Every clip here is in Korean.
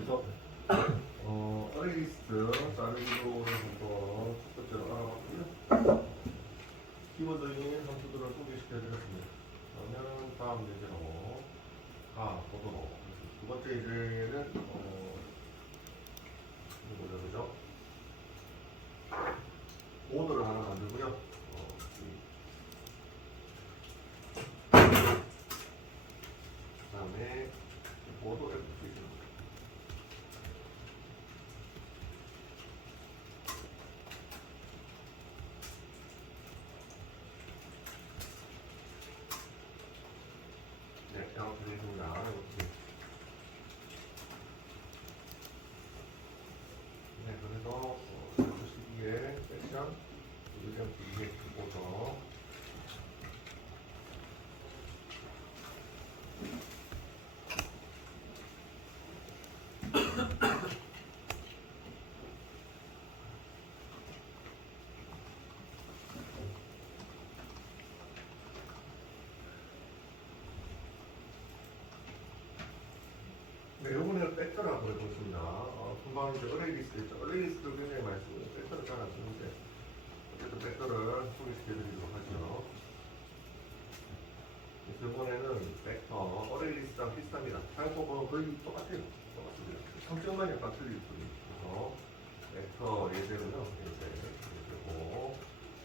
그래서 어레이리스트 자르기도를 한번 첫 번째로 알아봤고요. 기본적인 함수들을 소개시켜드렸습니다. 그러면 다음 예제로 가보도록 하겠습니다. 두 번째 예제는 이거 뭐죠, 그죠? 보드를 하나 만들고요. 그 다음에 보드 애플리케이션. 네, 이렇게 되겠습니다. 이렇게. 네, 그래서 시기에 섹션, 의견 기기에 보고서 네, 요번에는 벡터라고 해보겠습니다. 금방 이제 어레이리스트 있죠. 어레이리스트를 굉장히 많이 쓰고, 벡터를 잘 안 쓰는데, 어쨌든 벡터를 소개시켜드리도록 하죠. 그래서 이번에는 벡터, 어레이리스트랑 비슷합니다. 사용법은 거의 똑같아요. 똑같습니다. 성격만 약간 틀릴 뿐이에요. 그래서 벡터 예제로요. 예제고,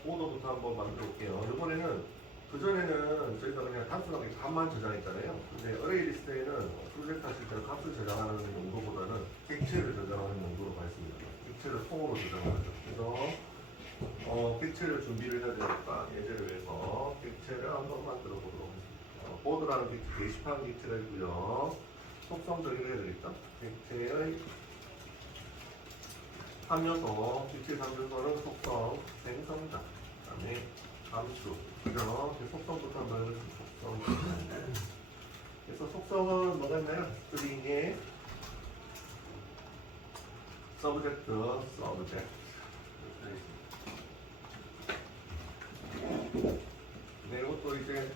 보드부터 한번 만들어 볼게요. 이번에는 그전에는 저희가 그냥 단순하게 값만 저장했잖아요. 근데 어레이리스트에는 프로젝트 하실 때 값을 저장하는 용도보다는 객체를 저장하는 용도로 가있습니다. 객체를 통으로 저장하죠. 그래서 객체를 준비를 해야 되니까 예제를 위해서 객체를 한번 만들어 보도록 하겠습니다. 보드라는 게시판 객체가 있고요. 속성 정의를 해야 되겠죠. 객체의 3요소, 객체 3요소는 속성, 생성자, 그 다음에 함수, 그죠? 속성부터 한번 해보겠습니다. 속성. 그래서 속성은 뭐가 있나요? 스트링에 서브젝트, 서브젝트. 네, 이것도 이제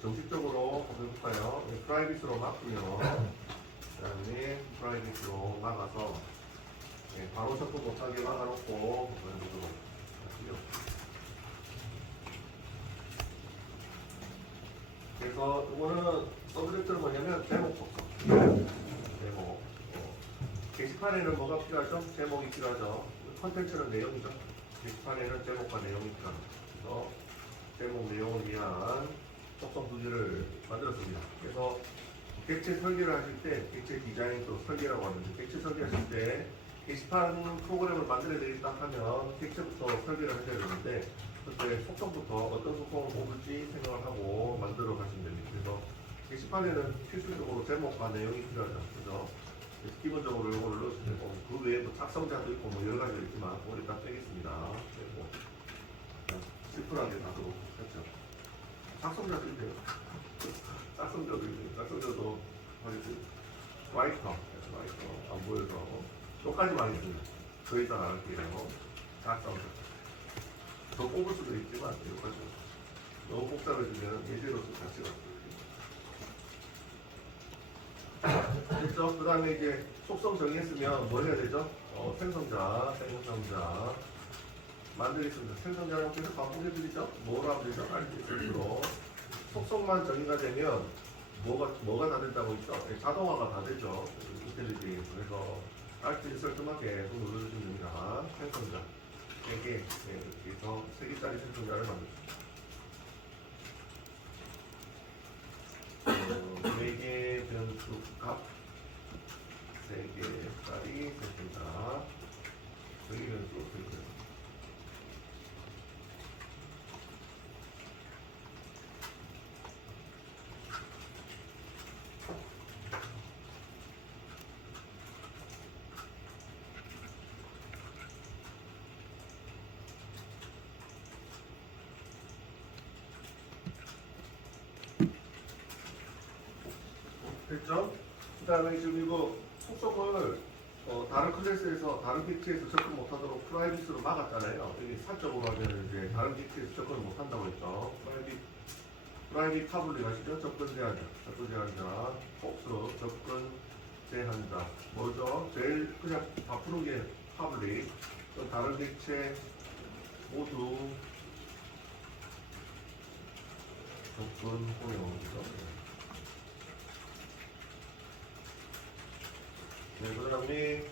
정식적으로 해볼까요? 프라이빗으로 막고요. 그 다음에 프라이빗으로 막아서 바로 접근 못하게 막아놓고 보여드리도록 할게요. 그래서 이거는 서브젝트는 뭐냐면 제목 속성. 제목. 게시판에는 뭐가 필요하죠? 제목이 필요하죠. 컨텐츠는 내용이죠. 게시판에는 제목과 내용이 필요합니다. 그래서 제목 내용을 위한 속성 두 개를 만들었습니다. 그래서 객체 설계를 하실 때 객체 디자인 또 설계라고 하는데 객체 설계하실 때 게시판 프로그램을 만들어야 되겠다 하면 객체부터 설계를 하셔야 되는데 그때 속성부터 어떤 속성을 뽑을지 생각을 하고 만들어 가시면 됩니다. 그래서 게시판에는 필수적으로 제목과 내용이 필요하죠. 그래서 기본적으로 이거를 넣으시면 되고 그 외에 뭐 작성자도 있고 뭐 여러 가지가 있지만 우리 딱 빼겠습니다. 빼고 심플하게 놔두고 그렇죠. 작성자도 있대요. 작성자도 있대요. 작성자도 하겠습니다. 라이터 안 보여서 똑같이만 있습니다. 더 이상 안 할게요. 작성자 더 뽑을 수도 있지만 여기까지 너무 복잡해지면 예제로서 자체가 됐죠? 그 다음에 이제 속성 정의했으면 뭘 해야 되죠? 생성자 만들겠습니다. 생성자를 계속 반복해드리죠? 뭐로 하면 되죠? RTS로 속성만 정의가 되면 뭐가 다 된다고 했죠? 자동화가 다 되죠. 인텔리지. 그래서 RTS 설정만 계속 눌러주시면 됩니다. 생성자 3개 이렇게 해서 3개짜리 생성자를 만들었습니다. 4개 변수 값 3개짜리 생성자 4개 변수 되고요. 됐죠? 그 다음에 지금 이거 속성을 다른 클래스에서 다른 객체에서 접근 못하도록 프라이빗으로 막았잖아요. 여기 사적으로 하면 이제 다른 객체에서 접근을 못한다고 했죠. 프라이빗 타블릭 하시죠? 접근 제한자, 복수, 접근 제한자. 뭐죠? 제일 그냥 다 푸는 게 public. 또 다른 객체 모두 접근 허용이죠. 네, 그 다음에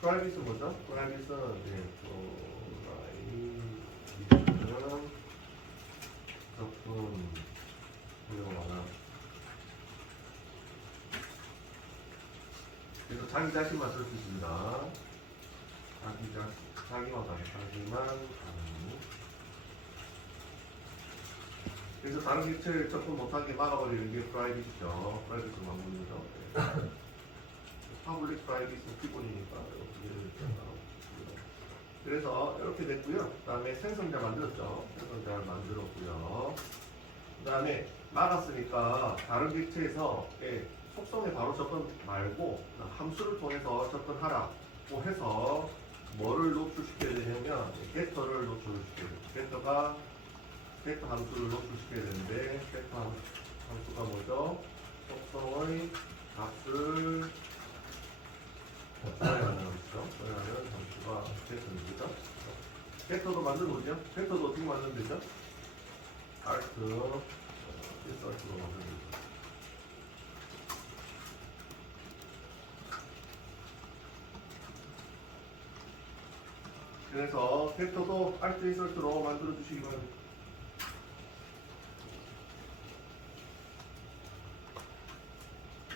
프라이빗은 뭐죠? 프라이빗은 이제 프라이빗은 접근 허용하나. 그래서 자기 자신만 쓸 수 있습니다. 자기만 가능, 자기만 가능. 그래서 다른 객체를 접근 못하게 막아버리는 게 프라이빗이죠. 프라이빗을 막는 거죠. 파블릭 프라이빗은 기본이니까 그래서 이렇게 됐고요. 그 다음에 생성자 만들었죠. 생성자를 만들었고요. 그 다음에 막았으니까 다른 객체에서 속성에 바로 접근 말고 함수를 통해서 접근하라고 해서 뭐를 노출시켜야 되냐면 겟터를 노출시켜야 돼요. 겟터 함수를 노출시켜야 되는데 겟터 함수가 뭐죠? 속성의 값을 써야 하는 것이죠. 써야 하는 함수가 겟터입니다. 겟터도 만들면 되죠? 겟터도 어떻게 만들면 되죠? 알트 인서트로 만들면 되죠. 그래서 벡터도 알트 인서트로 만들어 주시기 바랍니다.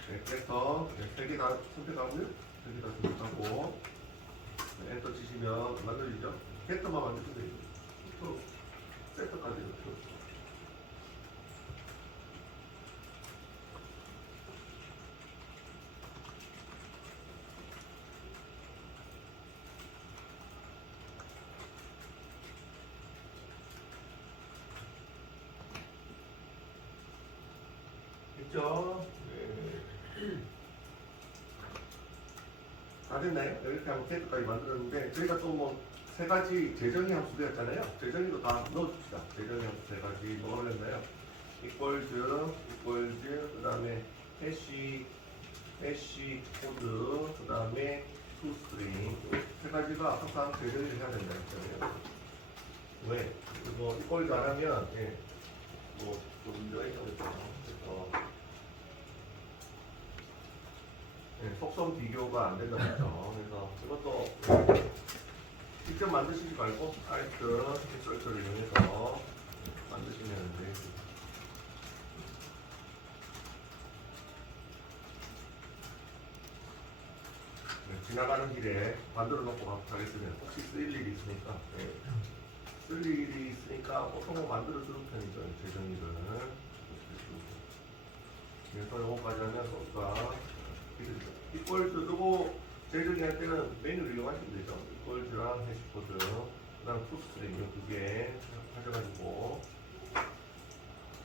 네, 벡터 3개 다 선택하고요. 3개 다 선택하고 엔터 치시면 만들어지죠. 벡터만 만들면 돼요. 또 세트까지 이렇게. 됐죠? 네. 다 됐나요? 이렇게 하면 텍스트까지 만들었는데 저희가 또 뭐 3가지 재정의 함수 되었잖아요. 재정의도 다 넣어줍시다. 재정의 함수 3가지 뭐가 됐나요? equals, 그 다음에 해시 코드, 그 다음에 toString 3가지가 항상 재정의를 해야 된다 했잖아요. 왜? 뭐 equals 안 하면 뭐좀 문제가 있다고 했잖아요. 속성 비교가 안 된다고 했죠. 그래서 이것도 직접 만드시지 말고 알트 인서트를 이용해서 만드시면 돼요. 지나가는 길에 만들어 놓고 가겠으면 혹시 쓸 일이 있으니까 쓸 일이 있으니까 보통은 만들어 주는 편이죠. 재정의를. 그래서 요거까지 하면 소스가 이퀄즈 누르고 재정의 할 때는 메뉴를 이용하시면 되죠. 이퀄즈랑 해시코드 그 다음 토스트링 이 2개 하셔가지고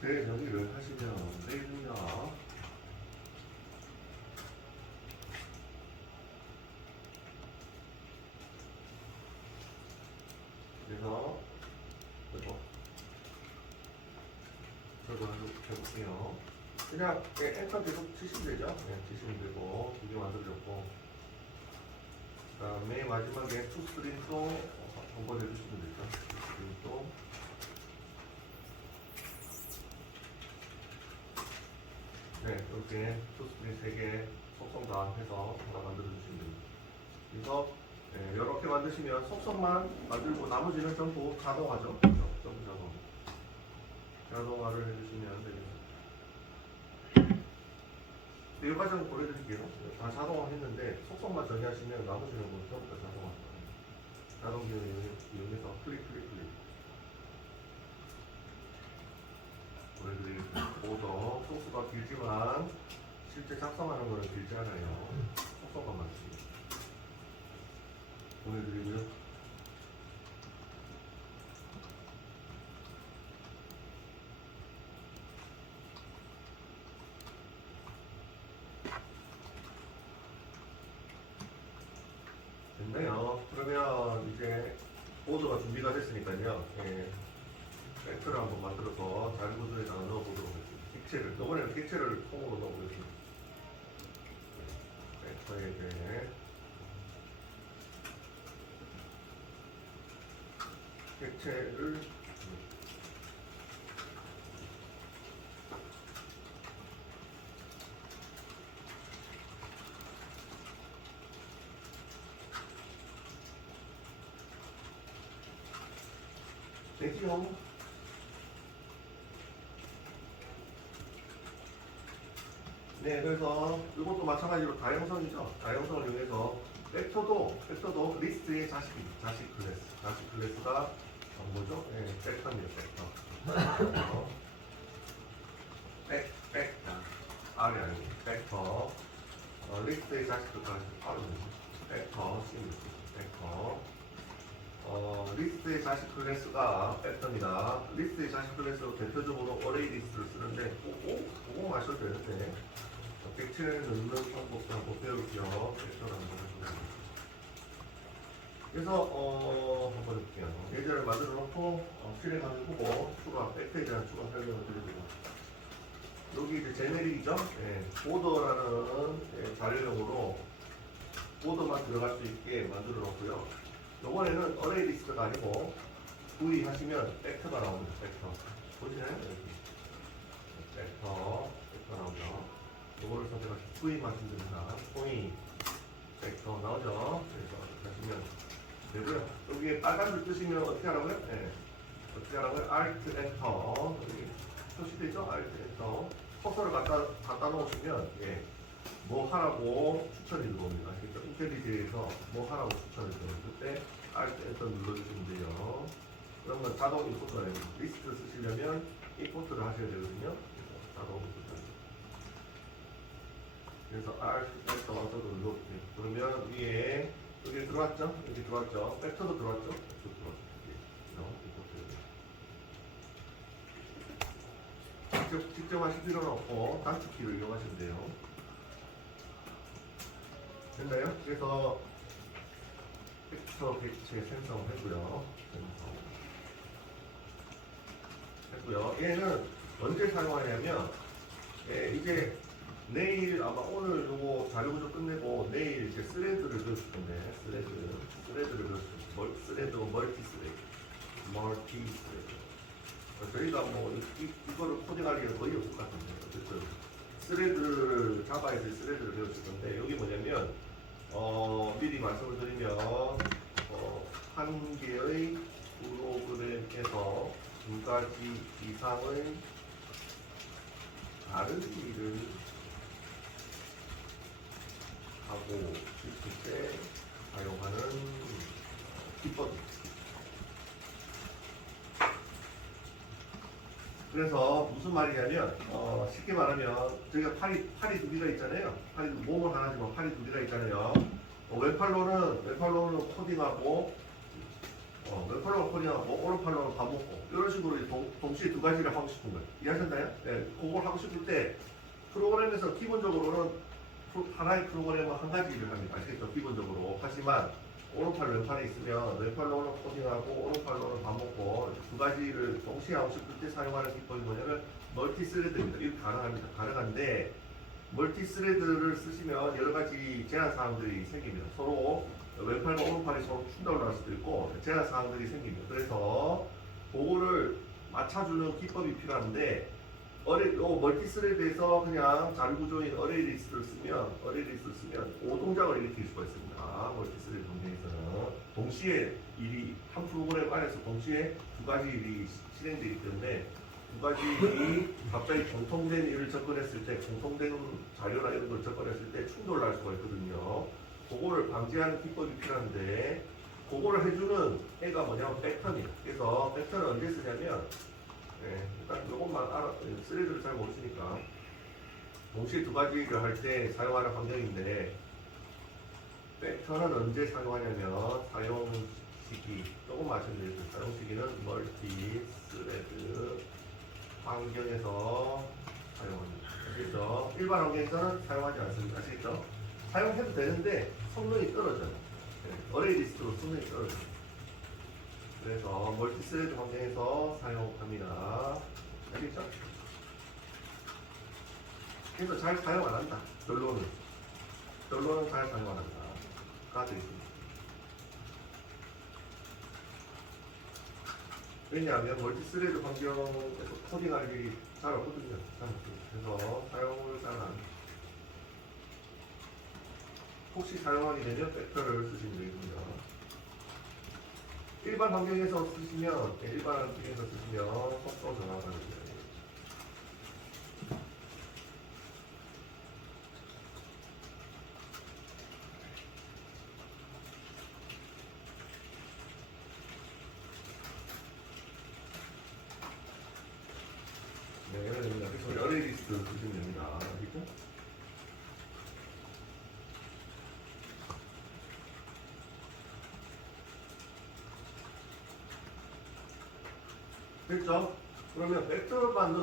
재정의를 하시면 됩니다. 그래서 저도 해볼게요. 그냥 엔터 계속 치시면 되죠. 치시면 되고 2개 만들어줬고 그 다음에 마지막에 투스트링도 한번 해주시면 되죠. 투스트링도 이렇게 투스트링 3개 속성 다 해서 하나 만들어주시면 됩니다. 그래서 이렇게 만드시면 속성만 만들고 나머지는 전부 자동화죠. 전부 자동화를 해주시면 됩니다. 이 과정 보여드릴게요. 다 자동화 했는데 속성만 정의하시면 나머지는 뭐 전부 다 자동화. 자동 기능을 이용해서 클릭. 보여드리겠습니다. 보도 소스가 길지만 실제 작성하는 거는 길지 않아요. 속성만 맞습니다. 보여드리고요. 됐네요. 그러면 이제 보드가 준비가 됐으니까요. 팩트를 한번 만들어서 자리 구조에다가 넣어보도록 하겠습니다. 객체를, 이번에는 객체를 통으로 넣어보겠습니다. 객체를 되지요. 네, 그래서 이것도 마찬가지로 다양성이죠. 다양성을 이용해서 벡터도 리스트의 자식 클래스가 뭐죠? 네, 벡터입니다. 벡터. 벡터. R이 아니고 벡터. 리스트의 자식까지 벡터 벡터. 리스트의 자식 클래스가 벡터입니다. 리스트의 자식 클래스로 대표적으로 어레이 리스트를 쓰는데 그거 마셔도 되는데 객체를 넣는 방법도 한번 배울게요. 벡터라는 거. 그래서 한번 볼게요. 예제를 만들어 놓고 실행하고 추가 벡터에 대한 추가 설명을 드리고 여기 이제 제네릭이죠. 예, 보더라는 자료용으로 보더만 들어갈 수 있게 만들어 놓고요. 요번에는 어레이 리스트가 아니고 V 하시면 벡터가 나옵니다. 벡터 보시나요? 여기 벡터 나오죠. 요거를 선택하시면 V 하시면 됩니다. V 벡터 나오죠. 그래서 하시면 되고요. 여기에 빨간 줄 뜨시면 어떻게 하라고요? 네. 어떻게 하라고요? Alt Enter 여기 표시되죠? Alt Enter 커서를 갖다 놓으시면 예. 뭐 하라고 추천이 들어옵니다. 그러니까 인텔리제에서 뭐 하라고 추천이 들어옵니다. 그때 Alt Enter 눌러주시면 돼요. 그러면 자동 인포트가 됩니다. 리스트 쓰시려면 인포트를 하셔야 되거든요. 자동 인포트. 그래서 Alt Enter도 눌러볼게요. 그러면 위에 여기 들어왔죠? 여기 들어왔죠? 벡터도 들어왔죠? 벡터 들어왔죠. 직접 하실 필요는 없고 단축키를 이용하시면 돼요. 됐나요? 그래서 벡터 객체 생성했고요. 얘는 언제 사용하냐면 이제 내일 아마 오늘 요거 자료 구조 끝내고 내일 이제 스레드를 배우실 건데 스레드를 배우실 스레드 멀티 스레드 저희가 뭐 이거를 코딩할 일은 거의 없을 것 같은데 어쨌든 스레드를 자바에서 스레드를 배우실 건데 여기 뭐냐면 미리 말씀을 드리면 한 개의 프로그램에서 두 가지 이상의 다른 일을 하고 싶을 때 사용하는 기법입니다. 그래서 무슨 말이냐면 쉽게 말하면 저희가 팔이 두 개가 있잖아요. 몸은 하나지만 팔이 두 개가 있잖아요. 왼팔로는 코딩하고 오른팔로는 밥 먹고 이런 식으로 동시에 두 가지를 하고 싶은 거예요. 이해하셨나요? 네, 그걸 하고 싶을 때 프로그램에서 기본적으로는 하나의 프로그램은 한 가지 일을 합니다. 아시겠죠? 기본적으로. 하지만 오른팔 왼팔에 있으면 왼팔로는 코딩하고 오른팔로는 밥 먹고 두 가지를 동시에 하고 싶을 때 사용하는 기법이 뭐냐면 멀티스레드입니다. 이거 가능합니다. 가능한데 멀티스레드를 쓰시면 여러 가지 제한 사항들이 생깁니다. 서로 왼팔과 오른팔이 서로 충돌을 할 수도 있고 제한 사항들이 생깁니다. 그래서 그거를 맞춰주는 기법이 필요한데 멀티스레드에서 그냥 자료구조인 어레이 리스트를 쓰면 5동작을 일으킬 수가 있습니다. 멀티스레드 환경에서는 동시에 한 프로그램 안에서 동시에 두 가지 일이 실행되기 때문에 두 가지 일이 갑자기 공통된 일을 접근했을 때 공통된 자료나 이런 걸 접근했을 때 충돌을 할 수가 있거든요. 그거를 방지하는 기법이 필요한데 그거를 해주는 애가 뭐냐면 벡터입니다. 그래서 벡터는 언제 쓰냐면 일단 이것만 스레드를 잘 모르시니까 동시에 두 가지를 할 때 사용하는 환경인데 벡터는 언제 사용하냐면 사용 시기 조금 말씀드리겠습니다. 사용 시기는 멀티 스레드 환경에서 사용합니다. 아시겠죠? 일반 환경에서는 사용하지 않습니다. 아시겠죠? 사용해도 되는데 성능이 떨어져요. 어레이 리스트로 성능이 떨어져요. 그래서 멀티스레드 환경에서 사용합니다. 알겠죠? 그래서 잘 사용 안 한다. 결론은 잘 사용 안 한다. 가 되어 있습니다. 왜냐하면 멀티스레드 환경에서 코딩할 일이 잘 없거든요. 그래서 사용을 잘 안. 혹시 사용하게 되면 벡터를 쓰시면 되겠습니다. 일반 환경에서 쓰시면, 일반 환경에서 쓰시면 속도 전환가 됩니다. 네, 그래서 어레이 리스트 쓰시면 됩니다. 알겠죠? 됐죠? 그러면 벡터만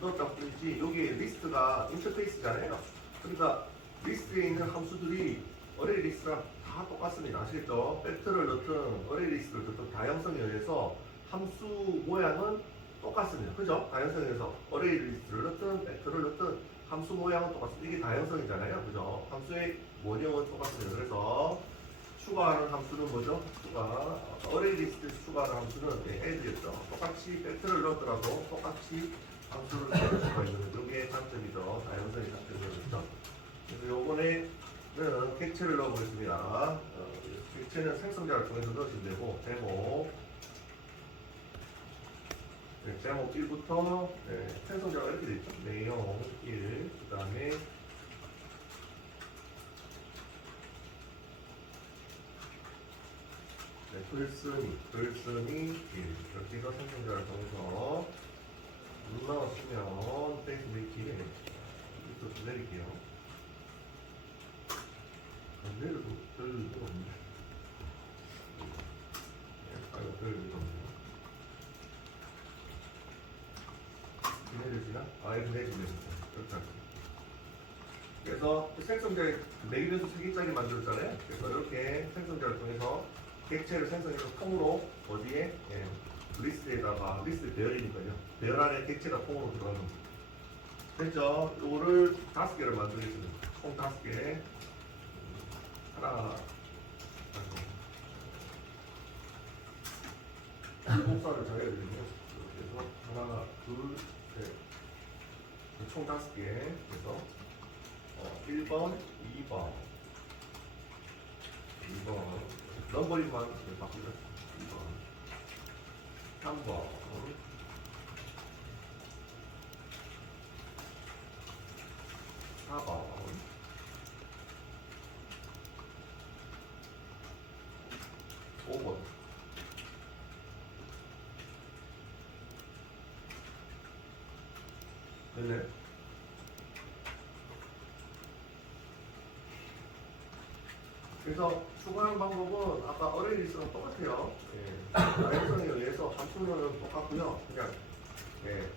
넣었다 뿐이지 여기 리스트가 인터페이스잖아요. 그러니까 리스트에 있는 함수들이 어레이 리스트랑 다 똑같습니다. 아시겠죠? 벡터를 넣든 어레이 리스트를 넣든 다양성에 의해서 함수 모양은 똑같습니다. 그죠? 다양성에 의해서 어레이 리스트를 넣든 벡터를 넣든 함수 모양은 똑같습니다. 이게 다양성이잖아요. 그죠? 함수의 원형은 똑같습니다. 그래서 추가하는 함수는 뭐죠? 어레이 리스트 추가하는 함수는 add였죠. 똑같이 벡터를 넣었더라도 똑같이 함수를 넣을 수가 있는 이게 장점이죠. 다양성의 장점이죠. 그래서 요번에는 객체를 넣어보겠습니다. 객체는 생성자를 통해서 넣으시면 되고 제목 제목 1부터 생성자가 이렇게 되어 있죠. 내용 1, 그 다음에 글쓴이 1 이렇게 해서 생성자를 통해서 눌러주면 페이스 메이킹에 이것도 내릴게요. 내려도 별 의미가 없네. 이거 별 의미가 없네요. 내려지나? 이렇게 내리면 이렇게 할게요. 그래서 생성자의 4개변수 3개짜리 만들었잖아요. 그래서 이렇게 생성자를 통해서 객체를 생성해서 통으로 어디에 리스트에다가 리스트 배열이니까요. 배열 안에 객체가 통으로 들어가는 겁니다. 됐죠? 이거를 5개를 만들겠습니다. 총 5개. 하나, 복사를 잘 해야 되거든요. 그래서 하나, 둘, 셋. 총 5개. 그래서 1번, 2번, 2번. 넘버링만 바꾸죠. 2번, 3번, 4번, 5번. 됐네. 그래서 추가하는 방법은 아까 어레이 리스트랑 똑같아요. 다양성에 의해서 함수는 똑같고요. 그냥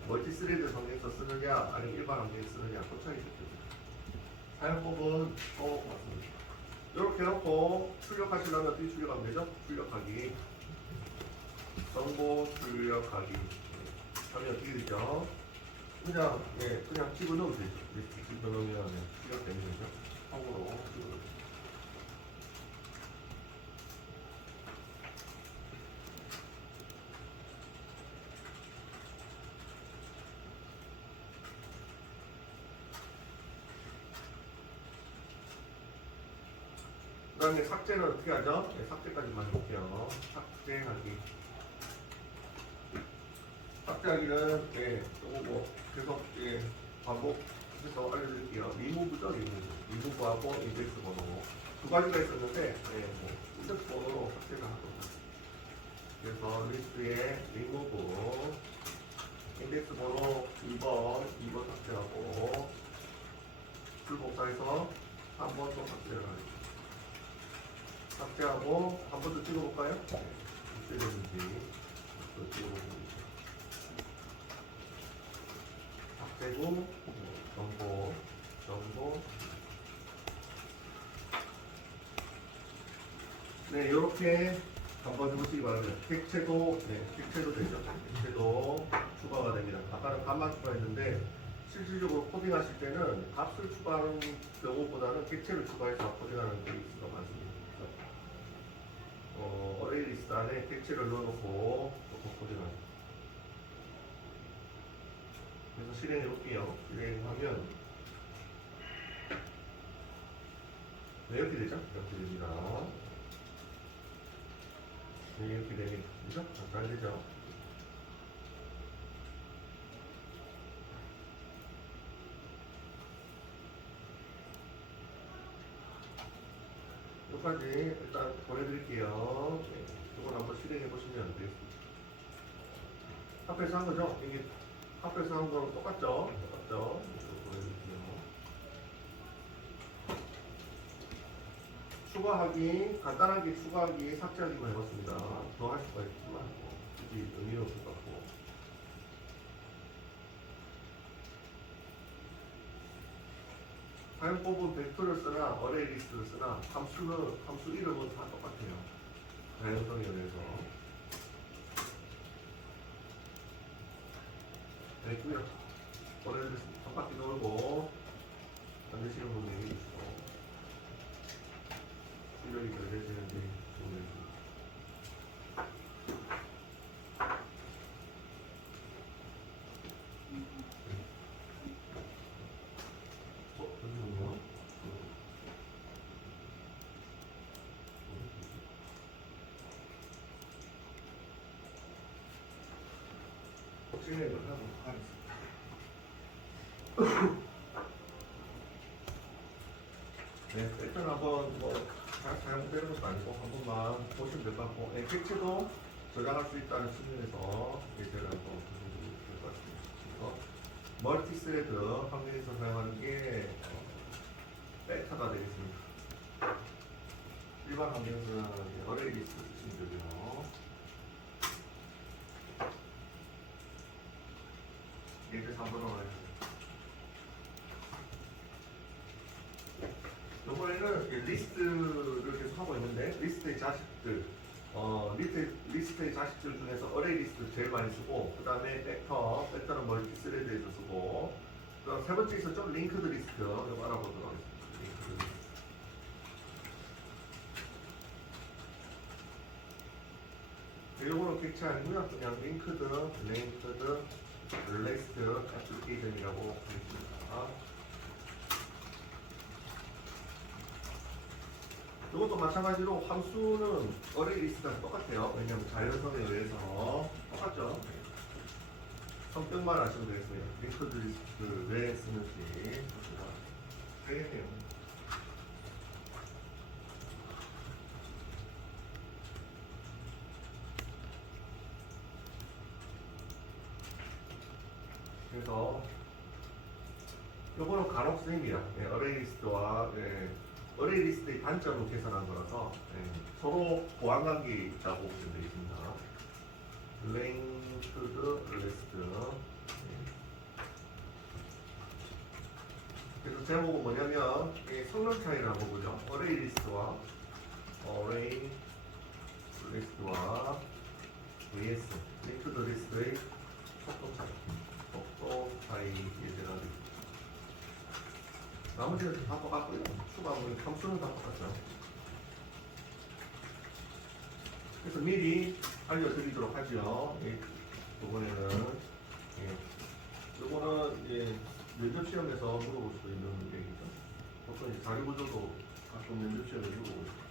멀티스레드 환경에서 쓰느냐 아니면 일반 환경에서 쓰느냐 그 차이가 있죠. 사용법은 맞습니다. 이렇게 해놓고 출력하시려면 어떻게 출력하면 되죠? 출력하기 정보 출력하기 하면 어떻게 되죠? 그냥 집어넣으면 되죠. 집어넣으면 출력되는 거죠. 통으로 집어넣으면. 그 다음에 삭제는 어떻게 하죠? 삭제까지만 해볼게요. 삭제하기. 삭제하기는, 요거 계속, 반복해서 알려드릴게요. 리무브죠, 리무브. 리무브하고 인덱스 번호. 두 가지가 있었는데, 인덱스 번호로 삭제를 하도록. 그래서 리스트에 리무브, 인덱스 번호 2번 삭제하고, 풀복사해서 한 번 더 삭제를 하죠. 삭제하고 한 번 더 찍어볼까요? 어떻게 되는지 또 찍어보겠습니다. 삭제고 정보 네 이렇게 한번 해보시기 바랍니다. 객체도 되죠. 객체도 추가가 됩니다. 아까는 값만 추가했는데 실질적으로 코딩하실 때는 값을 추가하는 경우보다는 객체를 추가해서 코딩하는 케이스가 많습니다. 어레이 리스트 안에 객체를 넣어놓고 코딩하는 그래서 실행해 볼게요. 실행하면 네, 이렇게 되죠? 이렇게 됩니다. 네, 이렇게 되면 그죠? 잘 되죠? 여기까지 일단 보내드릴게요. 네, 이건 한번 실행해 보시면 되겠습니다. 앞에서 한 거죠? 이게 앞에서 한 거랑 똑같죠? 똑같죠? 이거 보내드릴게요. 추가하기, 간단하게 추가하기, 삭제하기만 해봤습니다. 더 할 수가 있지만, 굳이 의미는 없을 것 같고. 사용 법은 벡터를 쓰나, 어레이 리스트를 쓰나, 함수 이름은 다 똑같아요. 다양성에 의해서. 네, 그냥 보내드렸습니다. 한 바퀴 돌고, 안 되시는 분은 얘기해 주시고, 실력이 잘 되시는지 보내주세요. 잠시만요. 진행을 하고 하겠습니다. 네, 일단 한번 잘 사용되는 것도 아니고 한 번만 보시면 될 것 같고, 네, 객체도 저장할 수 있다는 측면에서 예제를 한번 보셔도 될 것 같습니다. 그래서 멀티스레드 환경에서 사용하는 게 베타가 되겠습니다. 일반 환경에서는 어레이 리스트 쓰시면 되고요. 예제 3번으로 해주세요. 이번에는 리스트를 계속 하고 있는데 리스트의 자식들 리스트의 자식들 중에서 어레이 리스트 제일 많이 쓰고 그 다음에 벡터는 멀티스레드에서 쓰고 그 다음 세 번째 있었죠? 링크드 리스트 이거 알아보도록 하겠습니다. 링크드 리스트. 이거는 객체 아니고요. 그냥 링크드 리스트 애플리케이션이라고 하겠습니다. 이것도 마찬가지로 함수는 어레이 리스트랑 똑같아요. 왜냐하면 자연성에 의해서 똑같죠. 성격만 아시면 되겠어요. 링크드 리스트 왜 쓰는지 되겠네요. 그래서 요거는 간혹 쓰입니다. 어레이 리스트와 어레이 리스트의 단점을 계산한 거라서 서로 보완관계 있다고 보시면 되겠습니다. 링크드 리스트. 그래서 제목은 뭐냐면 성능 차이를 한번 보죠. 어레이 리스트와 vs 링크드 리스트의 속도 차이 예제가 되겠습니다. 나머지는 다 똑같고요. 추가하면 함수는 다 똑같죠. 그래서 미리 알려드리도록 하죠. 이번에는 이거는 이제 면접 시험에서 물어볼 수도 있는 얘기죠. 보통 이제 자리 구조도 가끔 면접 시험에 물어보고 있어요.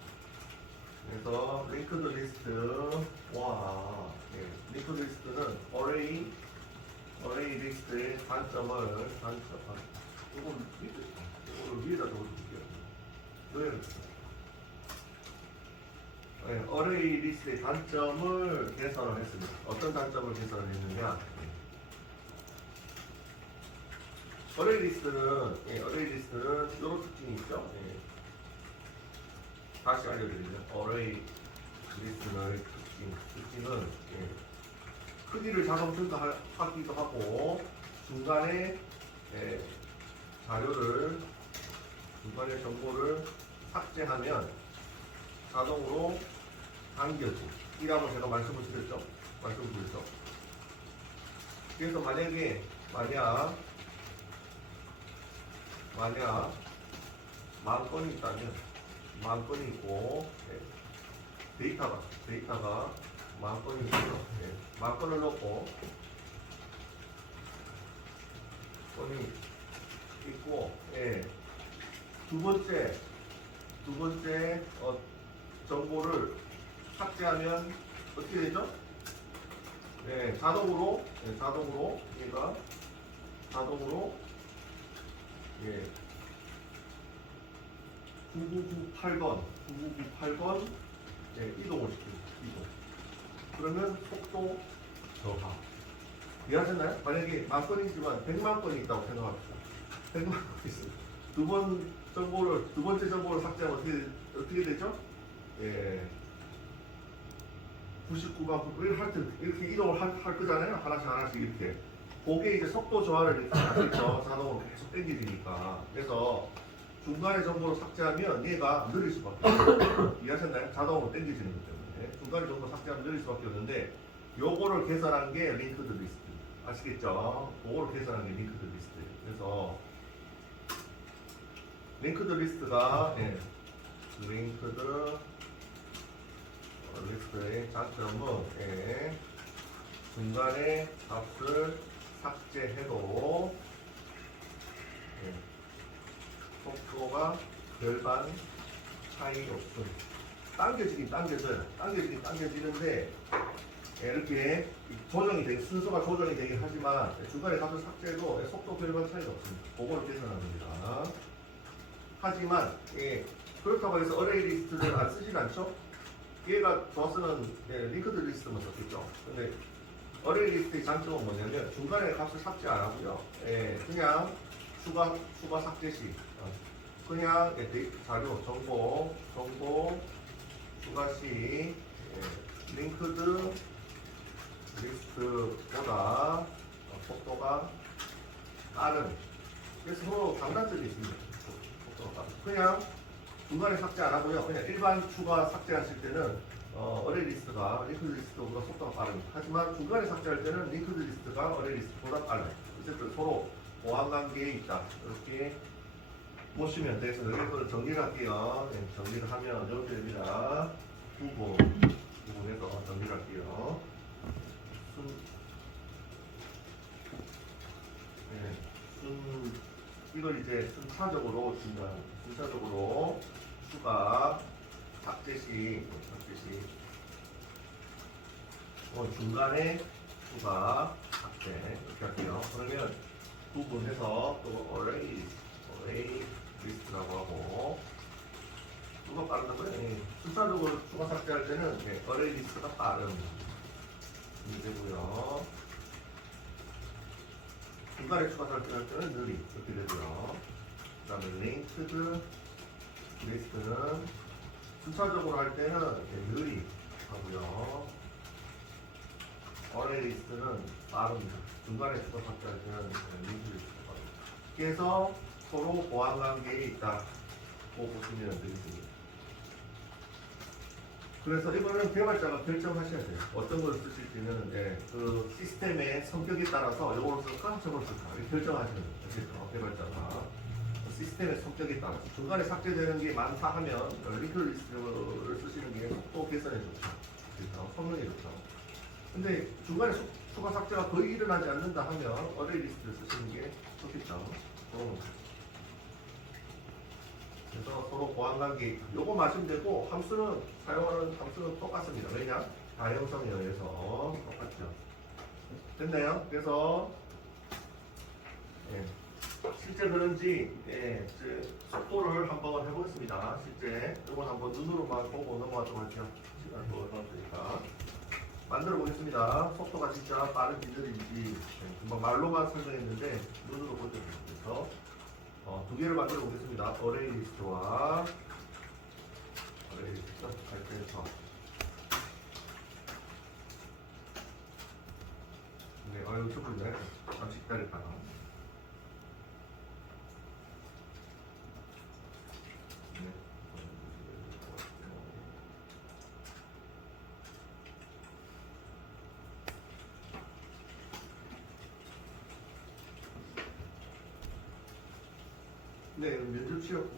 그래서 링크드 리스트와 링크드 리스트는 어레이 리스트의 단점을 이거를 위에다 적어줄게요. 어레이 리스트의 단점을 개선을 했습니다. 어떤 단점을 개선을 했느냐? 어레이 리스트는 이런 특징이 있죠. 다시 알려드리죠. 어레이 리스트의 특징은 크기를 자동 증가하기도 하고 중간에 중간에 정보를 삭제하면 자동으로 당겨지기라고 제가 말씀을 드렸죠. 그래서 만약 만 건이 있다면 만 건이 있고 데이터가 만 건이 있어요. 만 건을 넣고 건이 있고, 예. 두 번째 정보를 삭제하면 어떻게 되죠? 예, 자동으로 얘가 자동으로 예, 9998번 예, 이동을 시킵니다. 이동. 그러면 속도 저하. 이해하셨나요? 만약에 10,000건이지만 100만 건이 있다고 생각합시다. 100만 건이 있어요. 두 번째 정보를 삭제하면 어떻게 되죠? 예. 99가 이렇게 이동을 할 거잖아요. 하나씩 이렇게. 그게 이제 속도 저하를 이렇게 하겠죠. 자동으로 계속 당겨지니까. 그래서 중간에 정보를 삭제하면 얘가 느릴 수밖에 없어요. 이해하셨나요? 자동으로 당겨지는 것 때문에. 중간에 정보 삭제하면 느릴 수밖에 없는데 요거를 개선한 게 링크드 리스트. 아시겠죠? 그거를 개선한 게 링크드 리스트. 그래서 링크드 리스트가 링크드 리스트의 장점은 중간에 값을 삭제해도 속도가 별반 차이 없음. 당겨지긴 당겨지는데 이렇게 순서가 조정이 되긴 하지만 중간에 값을 삭제해도 속도 별반 차이가 없습니다. 그걸 계산하는 겁니다. 하지만 그렇다고 해서 어레이 리스트를 안 쓰진 않죠? 얘가 좋아서는 링크드 리스트만 썼겠죠. 근데 어레이 리스트의 장점은 뭐냐면 중간에 값을 삭제 안 하고요. 그냥 추가 삭제 시 그냥 자료 정보 추가 시 링크드 리스트보다 속도가 빠른. 그래서 서로 장단점이 있습니다. 그냥 중간에 삭제 안 하고요. 그냥 일반 추가 삭제하실 때는 어레이 리스트가 링크드 리스트보다 속도가 빠릅니다. 하지만 중간에 삭제할 때는 링크드 리스트가 어레이 리스트보다 빨라요. 어쨌든 서로 보완 관계에 있다. 이렇게 보시면 돼서 여기서 정리를 할게요. 정리를 하면 이렇게 됩니다. 부분에서 정리를 할게요. 이걸 이제 순차적으로 추가 삭제 시 중간에 추가 삭제 이렇게 할게요. 그러면 부분에서 또 어레이 리스트라고 하고 누가 빠르다고요? 순차적으로 추가 삭제할 때는 어레이 리스트가 빠른 문제고요. 중간에 추가 삭제할 때는 느리 이렇게 되고요. 그 다음에 링크드 리스트는 순차적으로 할 때는 느리 하고요. 어레이 리스트는 빠릅니다. 중간에 추가 삭제할 때는 링크드 리스트가 빠릅니다. 그래서 서로 보완 관계에 있다고 보시면 되겠습니다. 그래서 이거는 개발자가 결정하셔야 돼요. 어떤 걸 쓰실지는 그 시스템의 성격에 따라서 이걸 쓸까 저걸 쓸까 이렇게 결정하시는 거죠. 개발자가 시스템의 성격에 따라서 중간에 삭제되는 게 많다 하면 링크 리스트를 쓰시는 게 속도 개선에 좋죠. 그래서 성능이 좋죠. 근데 중간에 추가 삭제가 거의 일어나지 않는다 하면 어레이 리스트를 쓰시는 게 좋겠죠. 그래서 서로 보완관계 요거 마시면 되고 사용하는 함수는 똑같습니다. 왜냐? 다형성에 의해서 똑같죠. 됐나요? 그래서 실제 그런지 속도를 한번 해보겠습니다. 실제 이건 한번 눈으로만 보고 넘어가도록 할게요. 시간 더 남았으니까 만들어 보겠습니다. 속도가 진짜 빠른지 느린지 금방 말로만 설명했는데 눈으로 보죠. 그래서 두 개를 만들어 보겠습니다. 어레이 리스트와 어레이 리스트 갈등에서 이거 좁은데 잠시 기다렸다가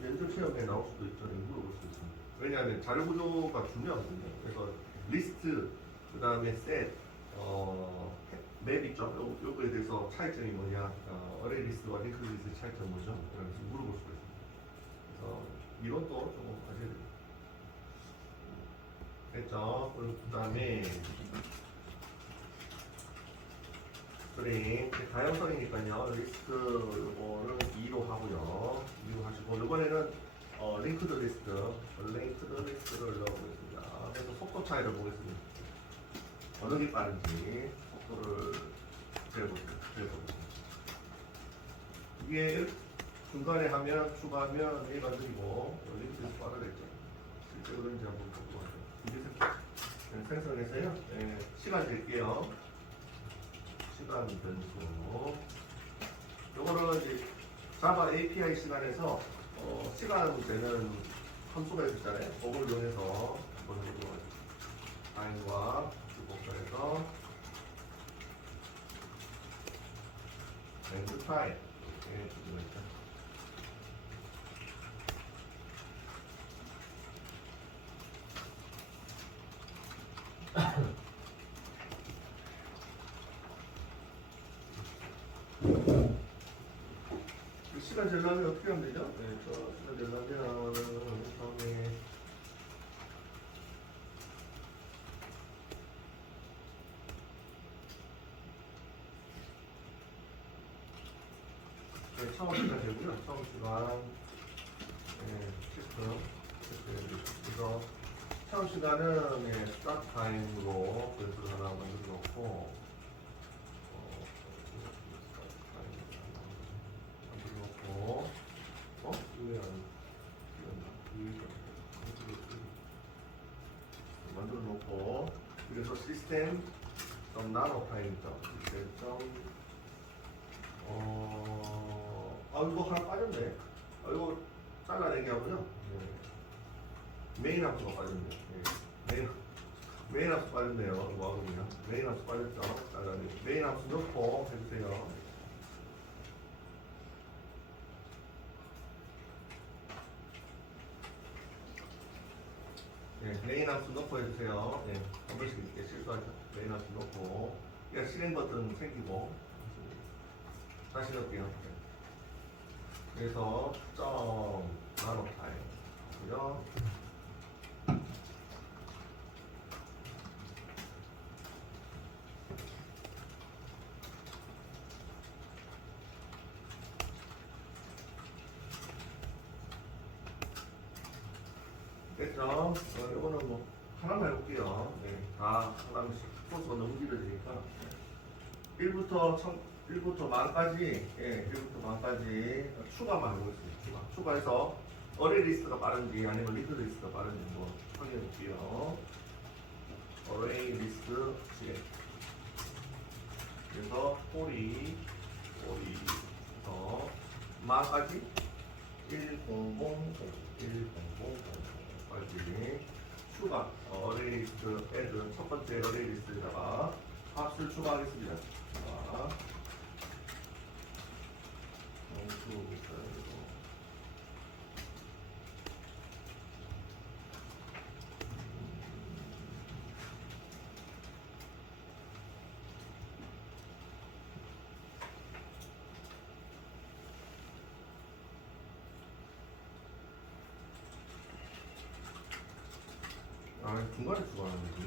면접 시험에 나올 수도 있죠. 물어볼 수 있습니다. 왜냐하면 자료 구조가 중요하거든요. 그래서 리스트, 그 다음에 셋, 맵 있죠? 요거에 대해서 차이점이 뭐냐, 어레이 리스트와 링크 리스트의 차이점 뭐죠? 이렇게 물어볼 수가 있어요. 그래서 이것도 조금 아셔야 돼요. 됐죠? 그 다음에 스트링 다양성이니까요. 리스트 요거는 2로 하고요. 2로 하시고 이번에는 링크드 리스트를 넣어보겠습니다. 그래서 속도 차이를 보겠습니다. 어느 게 빠른지 속도를 재보세요. 이게 중간에 하면 추가하면 A가 느리고 링크에서 빠르겠죠. 실제 그런지 한번 보고 하죠. 생성해서요. 네, 시간 잴게요. 시간 변수. 요거는 이제 자바 API 시간에서 시간 되는 함수가 있었잖아요. 그걸 이용해서 타임과 주법에서 렌드 타임 이렇게 주고 있죠. 시간 재려면 어떻게 하면 되죠? 네, 시간 재려면 처음에 처음 시간 되고요. 처음 시간 그래서 처음 시간은 스타트 타임으로 변수를 하나 만들어 놓고 만들어 놓고 그래서 시스템 나노 타임이죠. 시스템 이거 하나 빠졌네. 이거 잘라내기 하고요. 메인 함수가 빠졌네. 메인 함수 빠졌네요. 이거 하고요. 메인 함수 빠졌죠. 잘라내기. 메인 함수 넣고 해주세요. 메인 함수 넣고 해주세요. 한 번씩 이렇게 실수하죠. 메인 함수 넣고 실행 버튼 생기고 다시 넣을게요. 그래서 점 나노 타임이고요. 됐죠? 이거는 뭐 하나만 해볼게요. 다 하나씩 풀어서 너무 길어지니까 1부터 만까지, 1부터 만까지 추가만 해보겠습니다. 추가해서 어레이 리스트가 빠른지 아니면 링크 리스트가 빠른지 한번 확인해 볼게요. 어레이 리스트 CL. 그래서 꼬리에서 만까지 1000까지 추가 어레이 리스트 애드 첫 번째 어레이 리스트에다가 값을 추가하겠습니다. 중간에 추가하는 거지.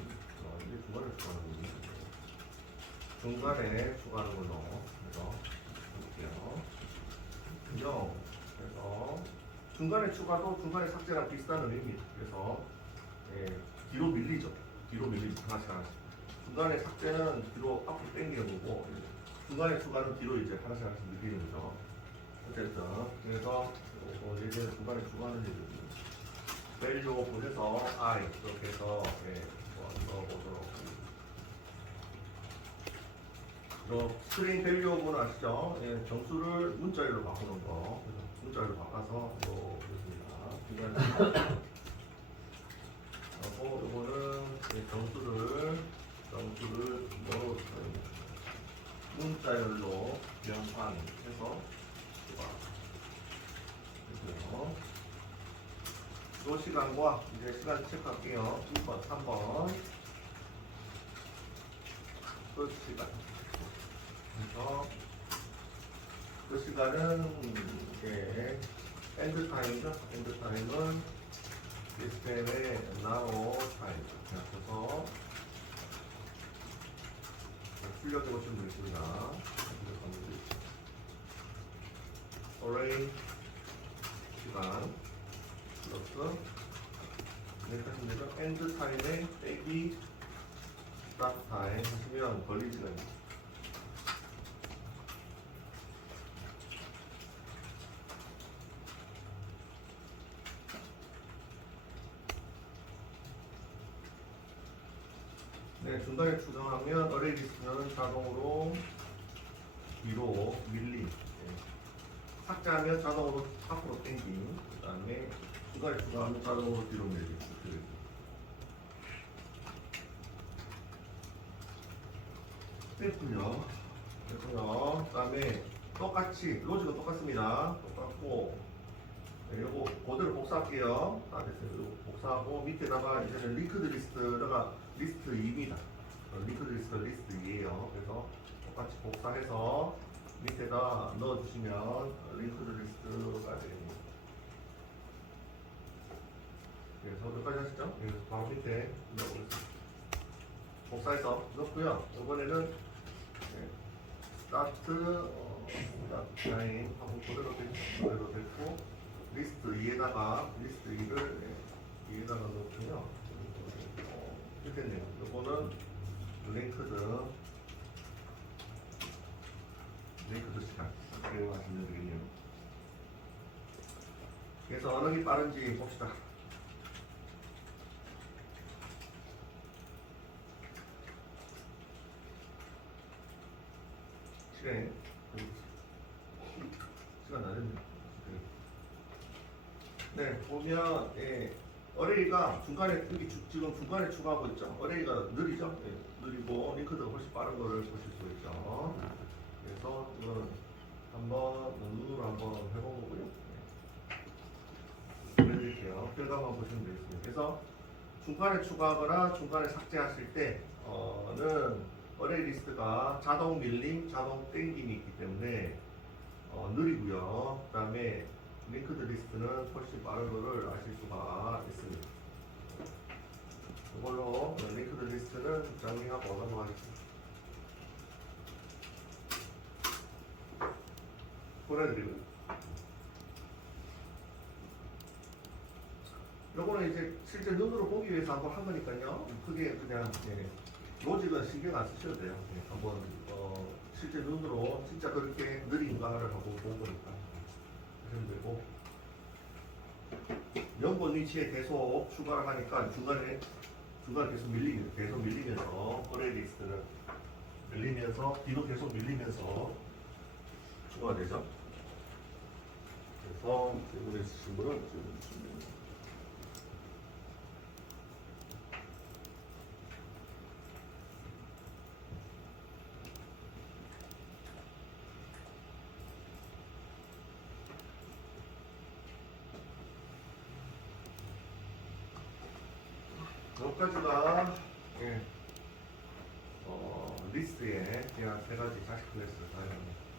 이게 중간에 추가하는 거지. 중간에 추가하는 걸로 해서 볼게요. 그죠? 그래서 중간에 추가도 중간에 삭제랑 비슷한 의미입니다. 그래서 뒤로 밀리죠. 뒤로 밀리죠. 하나씩. 중간에 삭제는 뒤로 앞으로 당기는 거고 중간에 추가는 뒤로 이제 하나씩 밀리는 거죠. 어쨌든 그래서 예전에 중간에 추가하는 일들이 밸류 보내서 I 이렇게 해서 넣어보도록 하겠습니다. 스트링 밸류 오브는 아시죠? 정수를 문자열로 바꾸는 거. 문자열로 바꿔서 넣어보겠습니다. 하고 이거는 정수를 넣어 문자열로 변환해서 추가해서요. 이 시간과 이제 시간 체크할게요. 2번, 3번 끝 시간. 그래서 그 시간은 이게 엔드 타임이죠. 엔드 타임은 시스템의 now 타임. 그래서 출력해 보시면 되겠습니다. array 시간 플러스 여기까지 되죠. 엔드 타임에 빼기 스타트 타임 하시면 걸린 시간입니다. 네, 중간에 추가하면 어레이 리스트는 자동으로 뒤로 밀림, 네. 삭제하면 자동으로 앞으로 당김, 그 다음에 중간에 추가하면 자동으로 뒤로 밀림. 이렇게 됩니다. 됐군요. 됐고요. 그 다음에 똑같이 로직은 똑같습니다. 똑같고 네, 요거 그대로 복사할게요. 다 됐어요. 요거 복사하고 밑에다가 이제는 링크드 리스트가 리스트 2입니다. 링크드 리스트가 리스트 2예요. 그래서 똑같이 복사해서 밑에다 넣어주시면 링크드 리스트가 됩니다. 그래서 몇 가지 하시죠? 그래서 바로 밑에 넣어보겠습니다. 복사해서 넣고요. 이번에는 스타트 타임 하고 그대로 됐고 리스트 2에다가 리스트 2를 2에다가 넣고요. 됐네요. 이거는 링크드 시간 이렇게 하시면 되겠네요. 그래서 어느 게 빠른지 봅시다. 시간 다 됐네. 네, 보면 어레이가 중간에 여기 지금 중간에 추가하고 있죠. 어레이가 느리죠. 느리고 링크드가 훨씬 빠른 거를 보실 수 있죠. 그래서 이거는 한번 눈으로 한번 해본 거고요. 보여드릴게요. 결과만 보시면 되겠습니다. 그래서 중간에 추가하거나 중간에 삭제하실 때는 어레이 리스트가 자동 밀림, 자동 땡김이 있기 때문에 느리고요. 그 다음에 링크드 리스트는 훨씬 빠른 거를 아실 수가 있습니다. 이걸로 링크드 리스트는 정리하고 넘어가겠습니다. 보내드리고요. 요거는 이제 실제 눈으로 보기 위해서 한번 한 거니까요. 크게 그냥 로직은 신경 안 쓰셔도 돼요. 한번 실제 눈으로 진짜 그렇게 느린가를 한번 본 거니까 하시면 되고 연본 위치에 계속 추가를 하니까 중간에 계속 밀리면서 어레이 리스트는 밀리면서 뒤로 계속 밀리면서 추가가 되죠. 그래서 이번에 쓰신 분은 지금 여기까지가 리스트에 대한 세 가지 자식 클래스를 사용합니다.